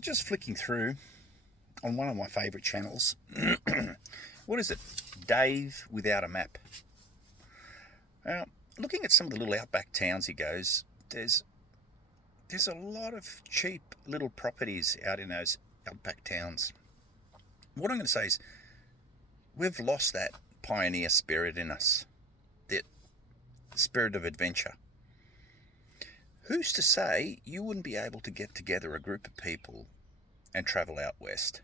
Just flicking through on one of my favourite channels. What is it? Dave Without a Map. Now, looking at some of the little outback towns he goes, there's a lot of cheap little properties out in those outback towns. What I'm going to say is we've lost that pioneer spirit in us, that spirit of adventure. Who's to say you wouldn't be able to get together a group of people and travel out west?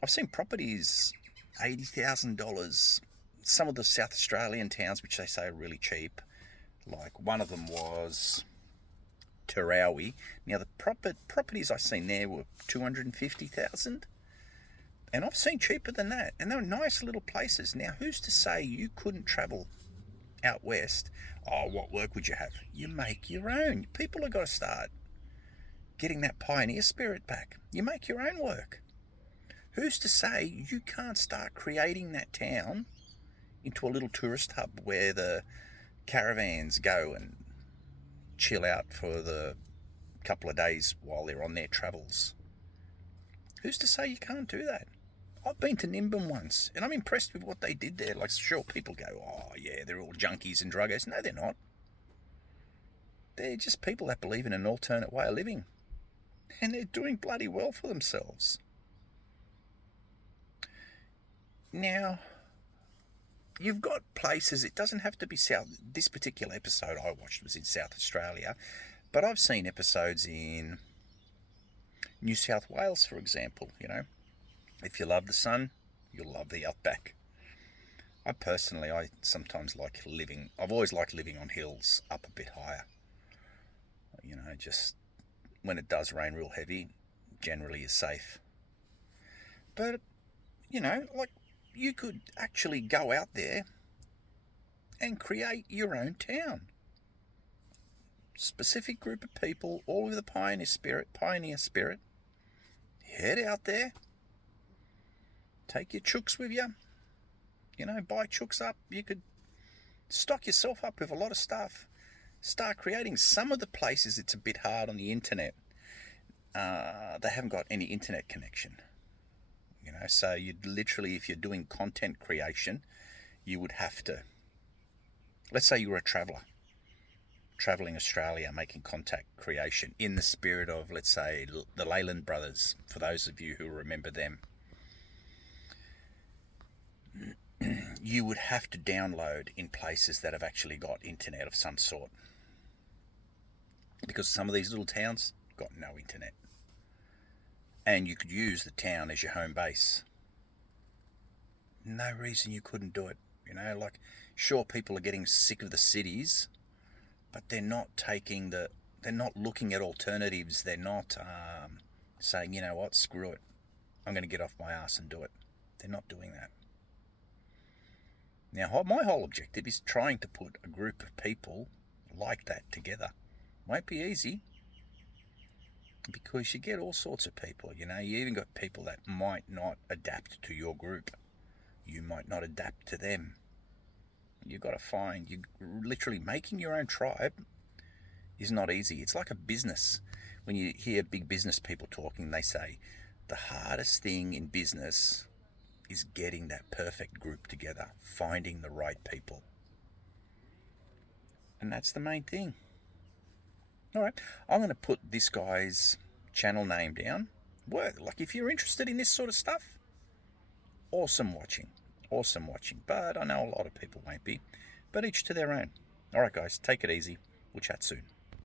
I've seen properties $80,000. Some of the South Australian towns, which they say are really cheap, like one of them was Tarawi. Now the properties I seen there were 250,000, and I've seen cheaper than that, and they were nice little places. Now who's to say you couldn't travel out west? Oh, what work would you have? You make your own. People have got to start getting that pioneer spirit back. You make your own work. Who's to say you can't start creating that town into a little tourist hub where the caravans go and chill out for the couple of days while they're on their travels? Who's to say you can't do that? I've been to Nimbin once, and I'm impressed with what they did there. Like, sure, people go, oh yeah, they're all junkies and druggers. No, they're not. They're just people that believe in an alternate way of living, and they're doing bloody well for themselves. Now, you've got places, it doesn't have to be South. This particular episode I watched was in South Australia, but I've seen episodes in New South Wales, for example. If you love the sun, you'll love the outback. I sometimes like living, I've always liked living on hills up a bit higher. Just when it does rain real heavy, generally is safe. But, like, you could actually go out there and create your own town. Specific group of people, all with a pioneer spirit. Head out there. Take your chooks with you. Buy chooks up. You could stock yourself up with a lot of stuff. Start creating. Some of the places it's a bit hard on the internet. They haven't got any internet connection. So you'd literally, if you're doing content creation, you would have to, let's say you were a traveller, travelling Australia, making content creation in the spirit of, let's say, the Leyland brothers, for those of you who remember them. You would have to download in places that have actually got internet of some sort, because some of these little towns got no internet. And you could use the town as your home base. No reason you couldn't do it. Like, sure, people are getting sick of the cities, but they're not looking at alternatives. They're not saying, you know what, screw it, I'm going to get off my ass and do it. They're not doing that. Now, my whole objective is trying to put a group of people like that together. Won't be easy, because you get all sorts of people. You even got people that might not adapt to your group. You might not adapt to them. You've got to find, you literally making your own tribe is not easy. It's like a business. When you hear big business people talking, they say the hardest thing in business is getting that perfect group together, finding the right people. And that's the main thing. All right, I'm going to put this guy's channel name down. Like, if you're interested in this sort of stuff, awesome watching. But I know a lot of people won't be. But each to their own. All right, guys, take it easy. We'll chat soon.